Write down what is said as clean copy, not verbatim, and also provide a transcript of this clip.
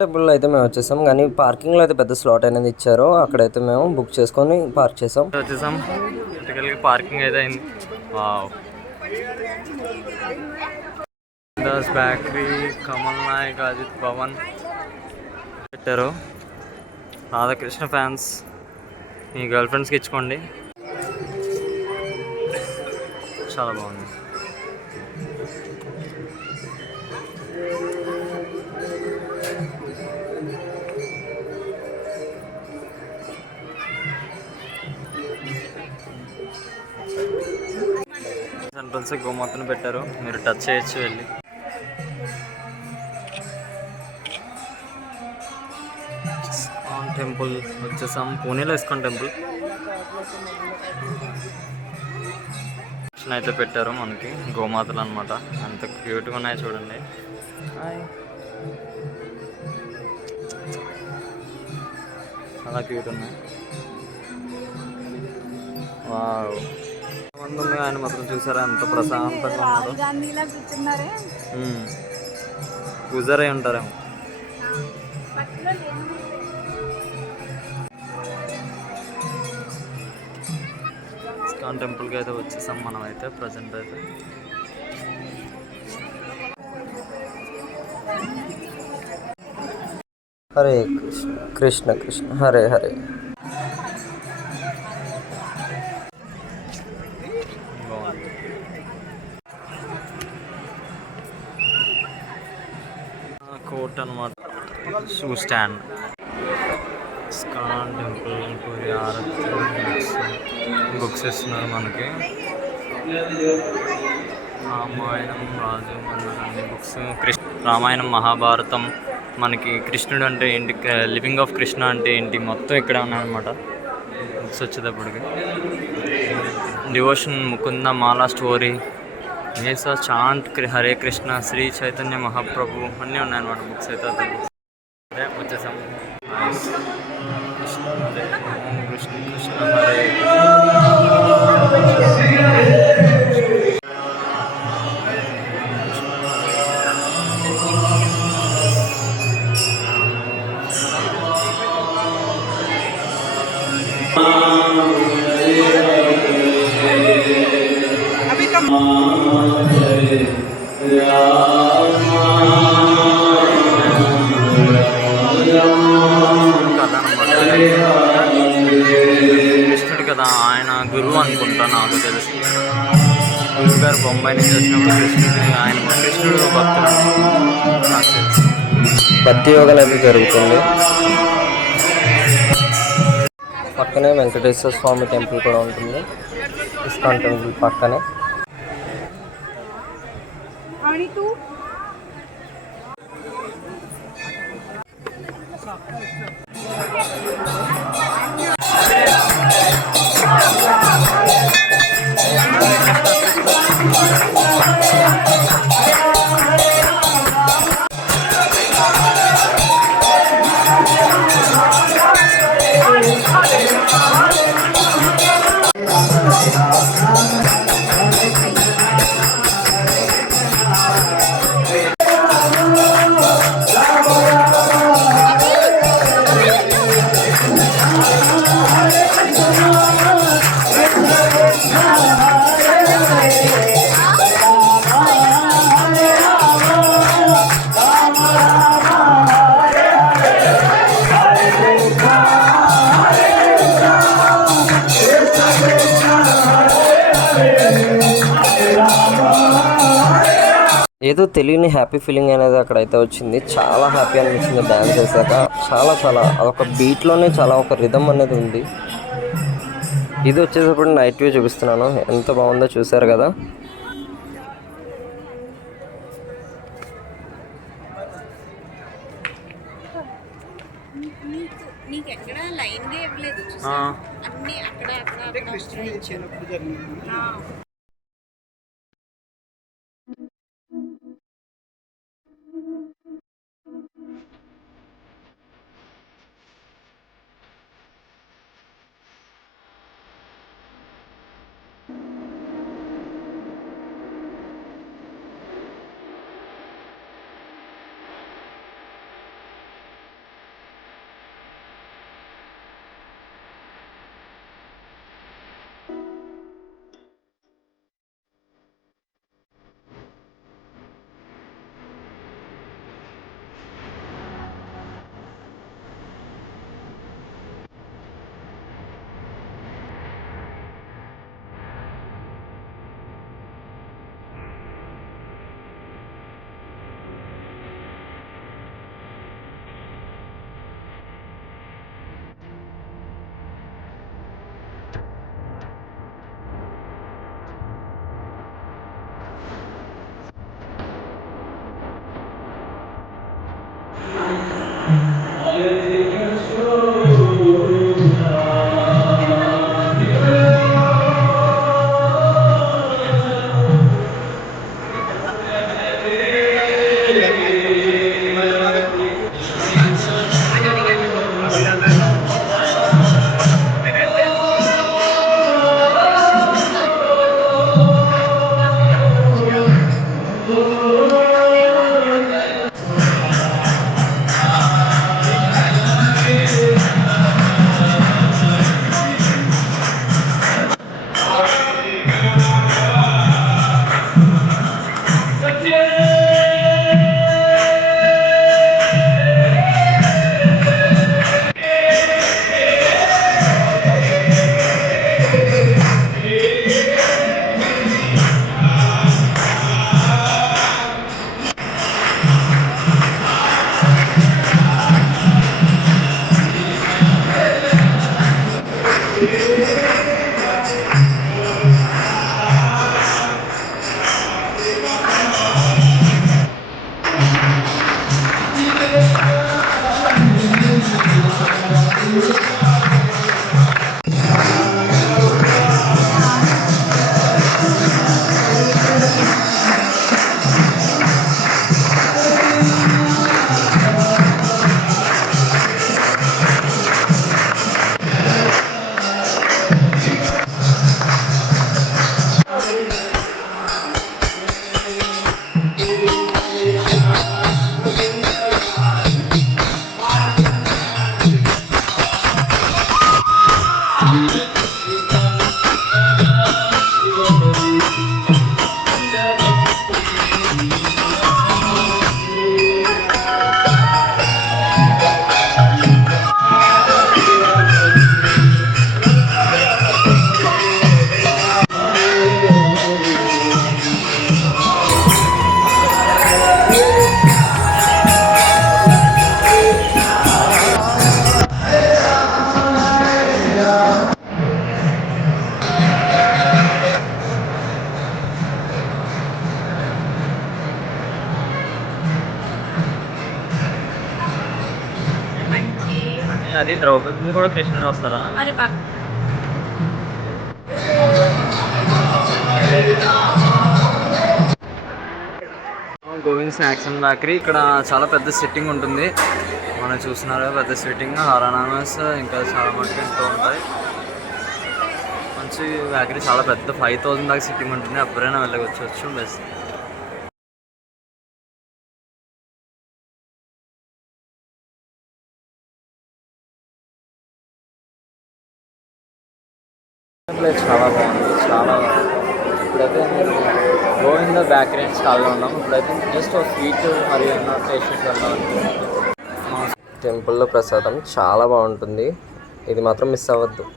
టెంపుల్లో అయితే మేము వచ్చేసాం, కానీ పార్కింగ్లో అయితే పెద్ద స్లాట్ అనేది ఇచ్చారు. అక్కడైతే మేము బుక్ చేసుకొని పార్క్ చేసాం. వచ్చేసాం పార్కింగ్ అయితే అయింది. దాస్ బేకరీ, కమల్ నాయక్, అజిత్ భవన్ పెట్టారు. రాధాకృష్ణ ఫ్యాన్స్ మీ గర్ల్ ఫ్రెండ్స్కి ఇచ్చుకోండి, చాలా బాగుంది. సెంట్రల్స్ గోమాతను పెట్టారు, మీరు టచ్ చేయొచ్చు వెళ్ళి. ఇస్కాన్ టెంపుల్ వచ్చేసాం, పూణేలో ఇస్కాన్ టెంపుల్ అయితే పెట్టారు మనకి. గోమాతలు అనమాట, అంత క్యూట్గా ఉన్నాయి చూడండి. చాలా క్యూట్ ఉన్నాయి. వావ్, మంది ఆయన మాత్రం చూసారా ఎంత ప్రశాంతంగా ఉన్నాడు. పూజారై ఉంటారేమో. ఇస్కాన్ టెంపుల్కి అయితే వచ్చేసాం మనం అయితే ప్రజెంట్ అయితే. హరే కృష్ణ కృష్ణ కృష్ణ హరే హరే. కోట్ అనమాట, shoe stand. ISKCON temple Puri aarti books ఇస్తున్నారు మనకి. రామాయణం, రాజమండ్రి బుక్స్, రామాయణం, మహాభారతం, మనకి కృష్ణుడు అంటే ఏంటి, లివింగ్ ఆఫ్ కృష్ణ అంటే ఏంటి, మొత్తం ఇక్కడ ఉన్నాయన్నమాట బుక్స్ వచ్చేటప్పటికి. డివోషన్, ముకుంద మాలా స్టోరీ, ఏసా చాంట్, హరే కృష్ణ, శ్రీ చైతన్య మహాప్రభు అన్నీ ఉన్నాయన్నమాట బుక్స్ అయితే. అదే వచ్చేసాం. కృష్ణ హరే ఓం కృష్ణ కృష్ణ హరే కృష్ణుడు కదా, ఆయన గురువు అనుకుంటా నాకు తెలిసి. గురువు గారు బొంబాయి నుంచి వచ్చినప్పుడు కృష్ణుడు భక్తుడు నాకు తెలుసు. భక్తి యోగా అనేది జరుగుతుంది. పక్కనే వెంకటేశ్వర స్వామి టెంపుల్ కూడా ఉంటుంది, ఇస్కాన్ టెంపుల్ పక్కనే. ఏదో తెలియని హ్యాపీ ఫీలింగ్ అనేది అక్కడైతే వచ్చింది. చాలా హ్యాపీ అనిపించింది డ్యాన్స్ చేశాక. చాలా అదొక బీట్లోనే చాలా ఒక రిథమ్ అనేది ఉంది. ఇది వచ్చేటప్పుడు నైట్ వ్యూ చూపిస్తున్నాను, ఎంత బాగుందో చూసారు కదా. అది ద్రౌపదిని కూడా కృష్ణుడు వస్తారా? మరి గోవింద్ స్నాక్స్ అండ్ బేకరీ. ఇక్కడ చాలా పెద్ద సిట్టింగ్ ఉంటుంది, మనం చూస్తున్నారు పెద్ద సిట్టింగ్. హారానామస్ ఇంకా చాలా మటుకు ఎంతో ఉంటాయి. మంచి బేకరీ, చాలా పెద్ద 5000 దాకా సిట్టింగ్ ఉంటుంది. ఎప్పుడైనా వెళ్ళవచ్చు బెస్ట్. ప్లేస్ చాలా బాగుంది, చాలా. ఇప్పుడైతే నేను గోవింద బేకరీ అండ్ స్టాల్లో ఉన్నాం. ఇప్పుడైతే జస్ట్ ఒక స్వీట్ మరియు టేస్ట్ వెళ్దాం. టెంపుల్లో ప్రసాదం చాలా బాగుంటుంది, ఇది మాత్రం మిస్ అవ్వద్దు.